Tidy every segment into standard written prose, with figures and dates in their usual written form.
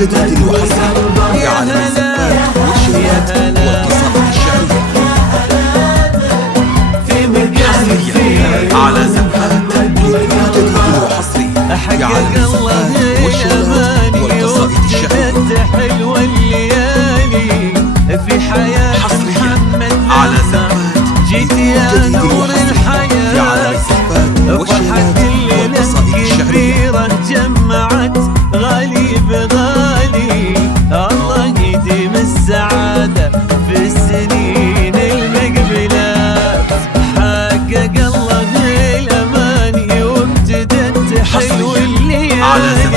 جديد وحصري يا عالم الزفات والشهرات والقصائد الشعرية على زفات لكل جديد وحصري يا عالم الزفات والشهرات والقصائد الشعرية حلوة الليالي في حياة محمد على زفات جيت يا نور الحياة يا عالم الزفات والشهرات والقصائد الشعرية جمعت غالي بغالي الله يديم السعادة في السنين المقبلات حقق الله الأماني وابتدت حلو الليالي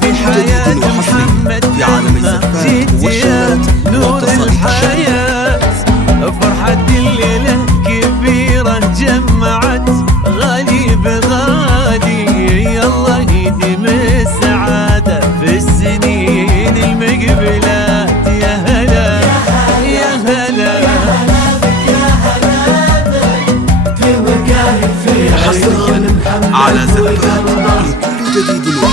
في حياة محمد يا عالم الزفات والشهرات نور والقصائد الحياة فرحة الليلة كبيرة جمعت غالي بغالي الله يديم السعادة في السنين المقبلات يا هلا يا هلا على زفات لكل جديد